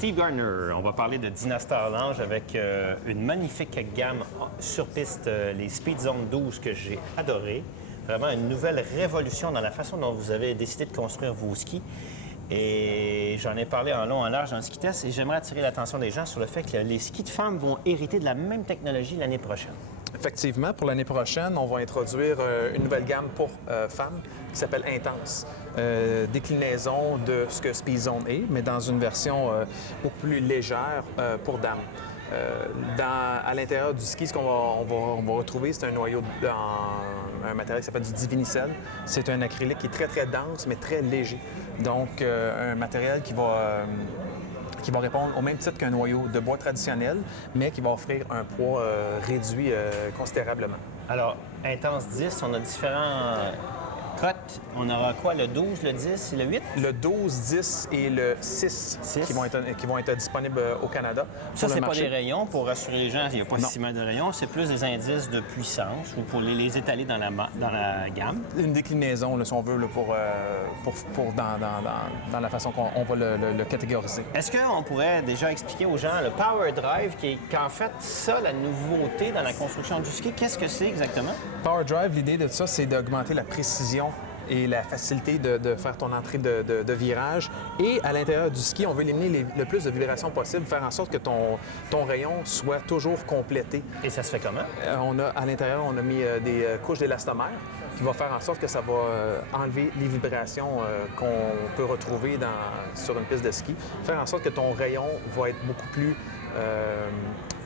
Steve Gardner. On va parler de Dynastar Lounge avec une magnifique gamme sur piste, les Speed Zone 12 que j'ai adoré. Vraiment une nouvelle révolution dans la façon dont vous avez décidé de construire vos skis. Et j'en ai parlé en long, en large dans le ski test et j'aimerais attirer l'attention des gens sur le fait que les skis de femmes vont hériter de la même technologie l'année prochaine. Effectivement, pour l'année prochaine, on va introduire une nouvelle gamme pour femmes qui s'appelle Intense. Déclinaison de ce que Speed Zone est, mais dans une version beaucoup plus légère pour dames. À l'intérieur du ski, ce qu'on va retrouver, c'est un noyau, un matériel qui s'appelle du Divinycell. C'est un acrylique qui est très, très dense, mais très léger. Donc, un matériel qui va répondre au même titre qu'un noyau de bois traditionnel, mais qui va offrir un poids réduit considérablement. Alors, Intense 10, on a différents cotes. On aura quoi, le 12, le 10 et le 8? Le 12, 10 et le 6 qui vont être disponibles au Canada. Ça, c'est pas des rayons. Pour rassurer les gens, il n'y a pas Non. si mal de rayons. C'est plus des indices de puissance ou pour les étaler dans la gamme. Une déclinaison, là, si on veut, là, dans la façon qu'on va le catégoriser. Est-ce qu'on pourrait déjà expliquer aux gens le Power Drive, qu'en fait, ça, la nouveauté dans la construction du ski, qu'est-ce que c'est exactement? Power Drive, l'idée de ça, c'est d'augmenter la précision et la facilité de faire ton entrée de virage. Et à l'intérieur du ski, on veut éliminer le plus de vibrations possible, faire en sorte que ton rayon soit toujours complété. Et ça se fait comment? À l'intérieur, on a mis des couches d'élastomère qui va faire en sorte que ça va enlever les vibrations qu'on peut retrouver sur une piste de ski, faire en sorte que ton rayon va être beaucoup plus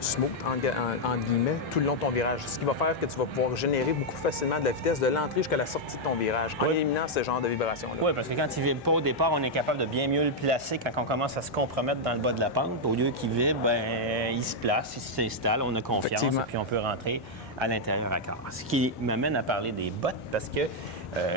smooth, entre guillemets, tout le long de ton virage. Ce qui va faire que tu vas pouvoir générer beaucoup facilement de la vitesse de l'entrée jusqu'à la sortie de ton virage, en éliminant ce genre de vibrations-là. Oui, parce que quand il ne vibre pas au départ, on est capable de bien mieux le placer quand on commence à se compromettre dans le bas de la pente. Au lieu qu'il vibre, il se place, il s'installe, on a confiance et puis on peut rentrer à l'intérieur à corps. Ce qui m'amène à parler des bottes parce que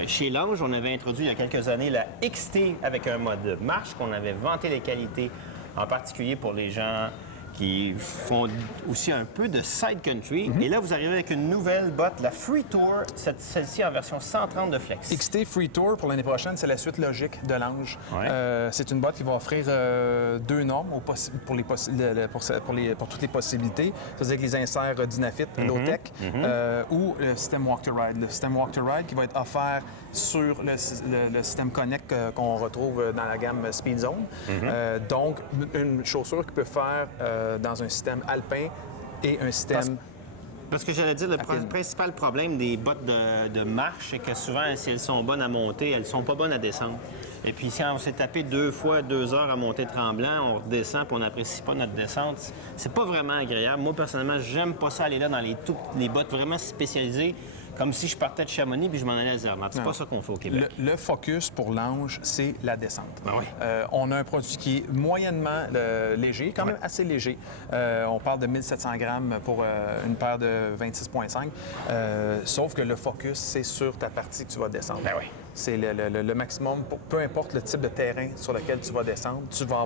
chez Lounge, on avait introduit il y a quelques années la XT avec un mode marche qu'on avait vanté les qualités, en particulier pour les gens qui font aussi un peu de side country. Et là, vous arrivez avec une nouvelle botte, la Free Tour, celle-ci en version 130 de flex. XT Free Tour, pour l'année prochaine, c'est la suite logique de Lounge. Ouais. C'est une botte qui va offrir deux normes pour toutes les possibilités. C'est-à-dire que les inserts Dynafit low-tech ou le système Walk to Ride. Le système Walk to Ride qui va être offert sur le système Connect qu'on retrouve dans la gamme Speed Zone. Donc, une chaussure qui peut faire dans un système alpin et un système... Parce que j'allais dire, le principal problème des bottes de marche, c'est que souvent, si elles sont bonnes à monter, elles sont pas bonnes à descendre. Et puis, si on s'est tapé 2 fois 2 heures à monter tremblant, on redescend puis on n'apprécie pas notre descente, c'est pas vraiment agréable. Moi, personnellement, j'aime pas ça aller là dans les bottes vraiment spécialisées, comme si je partais de Chamonix puis je m'en allais à Zermatt. C'est pas ça qu'on fait au Québec. Le focus pour Lounge, c'est la descente. Ben oui. On a un produit qui est moyennement léger, quand même assez léger. On parle de 1700 grammes pour une paire de 26,5. Sauf que le focus, c'est sur ta partie que tu vas descendre. Ben oui. C'est le maximum, peu importe le type de terrain sur lequel tu vas descendre, tu vas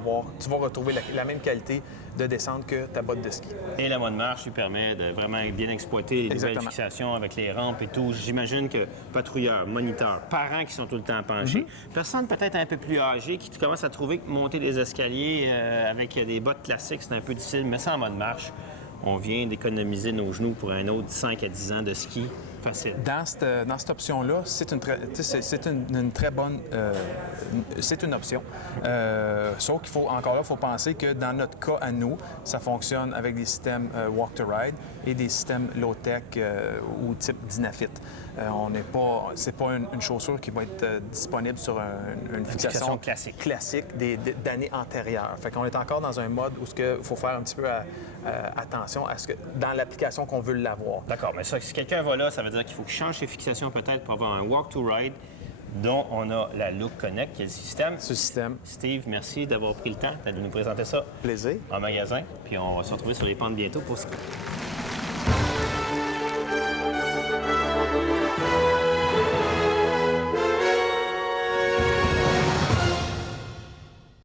retrouver la même qualité de descente que ta botte de ski. Et la mode marche lui permet de vraiment bien exploiter les nouvelles fixations avec les rampes et tout. J'imagine que patrouilleurs, moniteurs, parents qui sont tout le temps penchés, personnes peut-être un peu plus âgées qui commencent à trouver que monter des escaliers avec des bottes classiques, c'est un peu difficile, mais ça en mode marche, on vient d'économiser nos genoux pour un autre 5 à 10 ans de ski. Facile. Dans cette option-là, c'est une très bonne... c'est une option. Sauf qu'il faut, encore là, il faut penser que dans notre cas à nous, ça fonctionne avec des systèmes Walk to Ride et des systèmes low-tech ou type Dynafit. C'est pas une chaussure qui va être disponible sur une fixation classique d'années antérieures. Fait qu'on est encore dans un mode où il faut faire un petit peu attention à ce que dans l'application qu'on veut l'avoir. D'accord, mais ça, si quelqu'un va là, ça veut dire qu'il faut qu'il change ses fixations peut-être pour avoir un Walk to Ride dont on a la Look Connect, qui est le système. Ce système. Steve, merci d'avoir pris le temps de nous présenter ça. Plaisir. En magasin. Puis on va se retrouver sur les pentes bientôt pour skier.